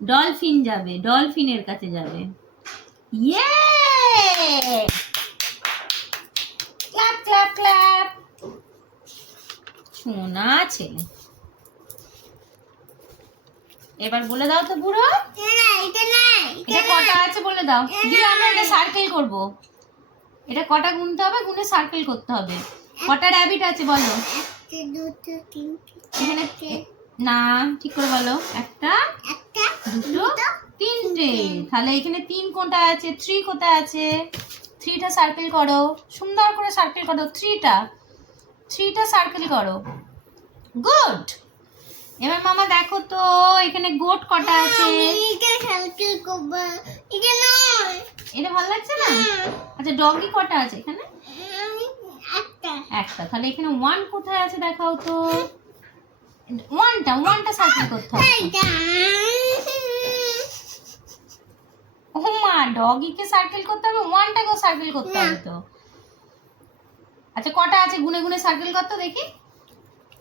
Dolphin যাবে, ডলফিনের কাছে যাবে। ইয়ে, ক্ল্যাপ ক্ল্যাপ ক্ল্যাপ। সোনা ছেলে। এবার বলে দাও তো বুড়ো, এটা কটা আছে বলে দাও। দিয়ে আমরা এটা সার্কেল করব। এটা কটা গুনতে হবে, গুনে সার্কেল করতে হবে। কটা র‍্যাবিট আছে বলো? এখানে না, ঠিক করে বলো। একটা, দুটো, তিনটে। তাহলে এখানে 3 কোনটা আছে? 3 কোথায় আছে? 3টা সার্কেল করো, সুন্দর করে সার্কেল করো। 3টা সার্কেল করো। গুড। এবার মামা দেখো তো এখানে গোট কটা আছে? এটা ভালো লাগছে না? আচ্ছা, ডগি কটা আছে এখানে? একটা। তাহলে এখানে 1 কোথায় আছে দেখাও তো। 1টা সার্কেল করতে হবে। ও মা, ডগিকে সার্কেল করতে হবে, 1টাকেও সার্কেল করতে হবে তো। আচ্ছা, কটা আছে গুনে গুনে সার্কেল করতে দেখি।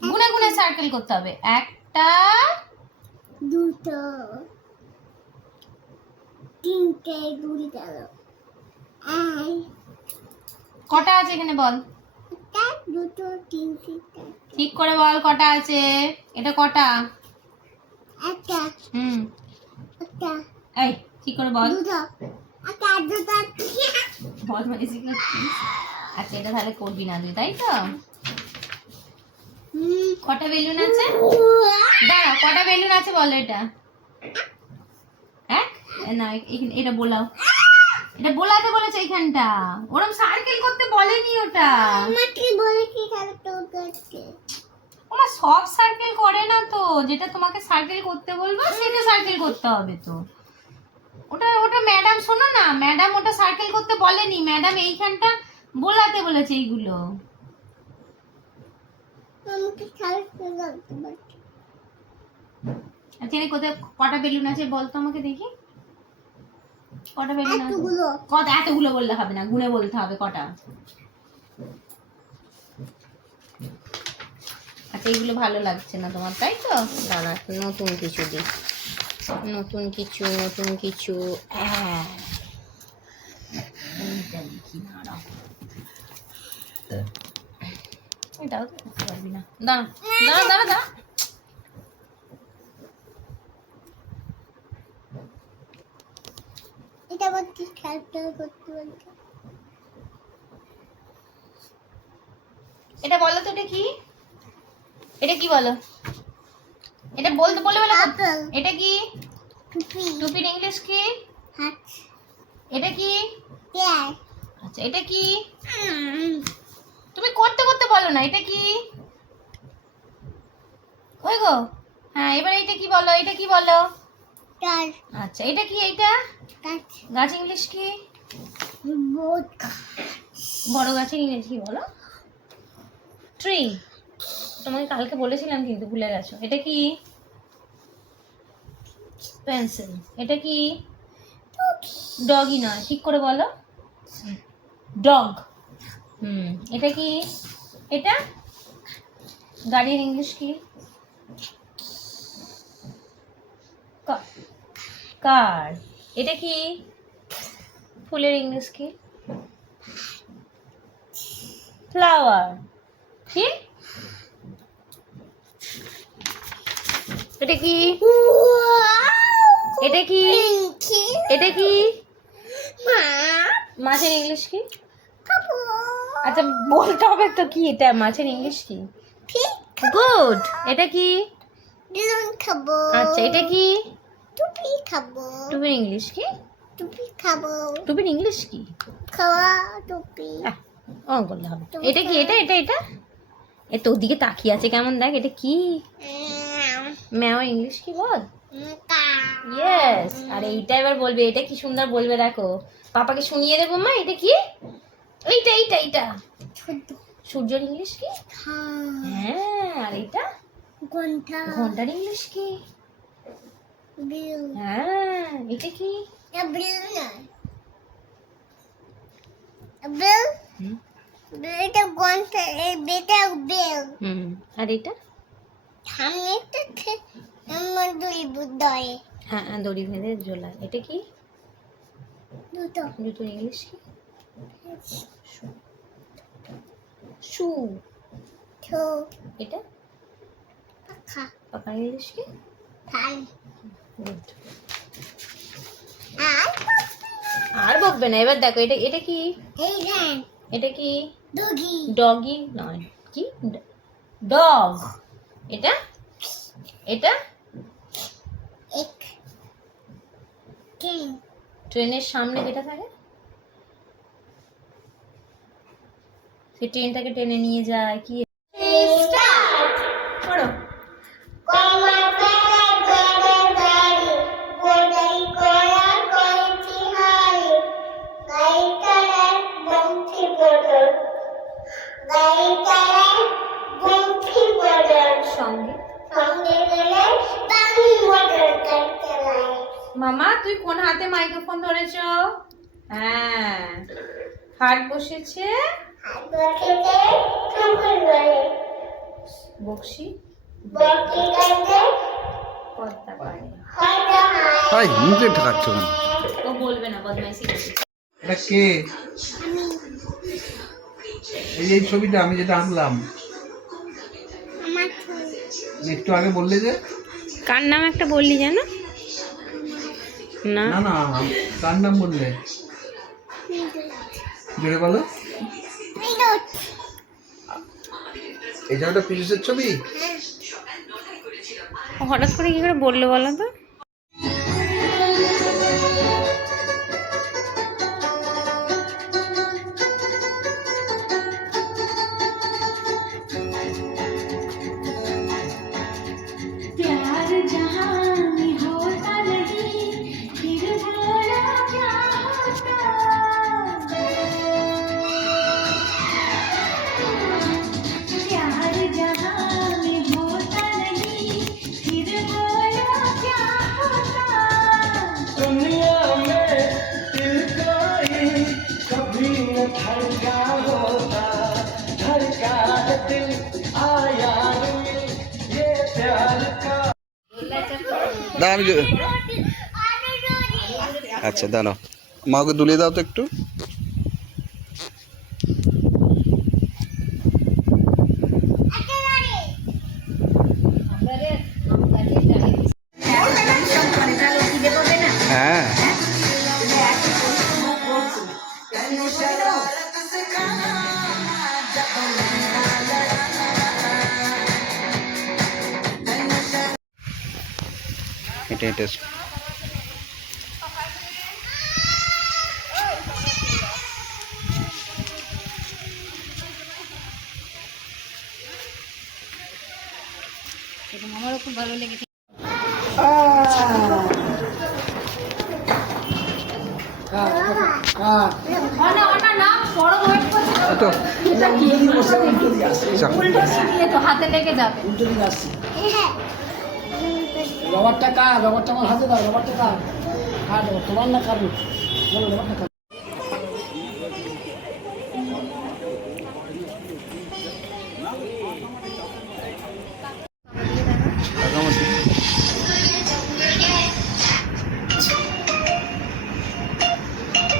গুনে গুনে সার্কেল করতে হবে। একটা, দুটো, তিনটে, দুটো। কটা আছে এখানে বল? একটা, দুটো, তিনটে। ঠিক করে বল কটা আছে। এটা কটা? একটা, একটা। এই ঠিক করে বল। দুটো, একটা, দুটো। বল মানে শিখাচ্ছিস। আচ্ছা, এটা তাহলে করবি না তুই, তাই তো? কটা বেলুন আছে? দাঁড়া, কটা বেলুন আছে বলো। এটা এক না, এটা বোলাও। এটা বোলাতে বলেছে এইখানটা, ওরকম সার্কেল করতে বলেনি ওটা। আমাকে বলে কি সার্কেল করতে? ওমা, সব সার্কেল করে না তো, যেটা তোমাকে সার্কেল করতে বলবো সেটা সার্কেল করতে হবে তো। ওটা ম্যাডাম, শোনো না, ম্যাডাম ওটা সার্কেল করতে বলেনি, ম্যাডাম এইখানটা বোলাতে বলেছে এইগুলো। আমাকে সার্কেল করতে বলছে। আচ্ছা, কোথায় কটা বেলুন আছে বলতো আমাকে দেখি। কটা বেলুন আছে? এতগুলো বললে হবে না, গুনে বলতে হবে কটা। আচ্ছা, এইগুলো ভালো লাগছে না তোমার, তাই তো? দাঁড়া, নতুন কিছু দিই। নতুন কিছু এইটা লিখি। দাঁড়াও, এটাও তো করতে পারবি না। দাঁড়া দাঁড়া দাঁড়া দাঁড়া। এটা বলছি সার্কেল করতে বলছে। এটা বলো তো, এটা কি? এটা কি বলো? এটা বলতে বলে বলে। এটা কি? টুপি। টুপির ইংলিশ কি? হাত। এটা কি? পেয়ার। আচ্ছা, এটা কি? তুমি করতে করতে বলো না। এটা কি? ওই গো, হ্যাঁ, এবার এটা কি বলো? এটা কি বলো? গাছ। আচ্ছা, এটা কি? এইটা গাছ। গাছ ইংলিশ কি? বড় গাছের ইংলিশ কি বলো? ট্রি। তোমাকে কালকে বলেছিলাম কিন্তু ভুলে গেছো। এটা কি? পেন্সিল। এটা কি? ডগই নয়, ঠিক করে বলো। ডগ। এটা কি? এটা গাড়ির ইংলিশ কি? কার। এটা কি? ফুলের ইংলিশ কি? ফ্লাওয়ার। কি? এটা কি? এটা কি? এটা কি? মাছের ইংলিশ কি? আচ্ছা, বলতে হবে তো কি এটা মাছের ইংলিশ কি? গুড। এটা কি? বেলুন খাবো। আচ্ছা, এটা কি? টুপি খাবো। টুপির ইংলিশ কি? টুপি খাবো। টুপির ইংলিশ কি? খাওয়া টুপি। ও বললে হবে। এটা কি? এটা এটা এটা এ তোর দিকে তাকিয়ে আছে কেমন, দেখ। এটা কি? ম্যাও ইংলিশ কি বল? ইয়েস। আর এইটা এবার বলবে, এটা কি সুন্দর বলবে দেখো। পাপাকে শুনিয়ে দেবো মা। এটা কি? এইটা এইটা এইটা সূর্যের ইংলিশ কি? হ্যাঁ। আর এটা ঘন্টা। ঘন্টার ইংলিশ কি? বেল। হ্যাঁ। এটা কি? বেল না। বেল। এটা ঘন্টা। এই বেটা বেল। আর এটা? সামনে তো আমার দুই বুদ্ধয়ে। হ্যাঁ হ্যাঁ, দড়ি বেঁধে ঝোলায়। এটা কি? দুটো জুতোর ইংলিশ কি? শু। তো এটা পাখা পাখার ইংলিশ কি? ফাল গুড। আর আর বকবে না। এবার দেখো, এটা এটা কি? এই গান এটা কি? ডগি ডগি নয়, কি? ডগ। এটা এটা এক ট্রেন ট্রেনের সামনে যেটা থাকে, সে ট্রেনটাকে টেনে নিয়ে যায় কি? স্টার্ট পড়ো। কমা বেড়ে বেড়ে গোড়াই করা কইছি হাই গাইকারে বংশী বদল গাইকারে বংশী বদল সঙ্গে সঙ্গে গেলে বাঙি বদল করতে লাই মামা, তুই কোন হাতে মাইক্রোফোন ধরেছ? হ্যাঁ, হাট বসেছে আর বসেতে ঠাকুর বলে বকশি বকি গাইতে পদ্মা পাড়ে। হয়তো তাই মুখে ঢাকাচ্ছ কেন? ও বলবে না, বদমাইশি করছে। এটা কে? এই এই ছবিটা আমি যেটা আনলাম আমার একটু আগে বললে যে কার নাম একটা বললি যেন? না না না কার নাম বললে? জোরে বলো। পিলট এই ছবিটা পিসের ছবি? হঠাৎ করে কি করে বললো বলো তো? प्यार जहाँ में होता नहीं फिर भला क्या होता प्यार जहाँ में होता नहीं फिर भला क्या होता दुनिया में दिल कोई कभी न धड़का होता धड़का है दिल आया दिल ये प्यार का না আমি আচ্ছা দাঁড়াও, মাকে দুলিয়ে দাও তো একটু। হ্যাঁ এটা এটা আমারও খুব ভালো লেগেছে। তো হাতে লেগে যাবে। রবারটা কার? রবারটা আমার হাতে দাও। রবারটা কার? তোমার না কার? বলো রবারটা কার?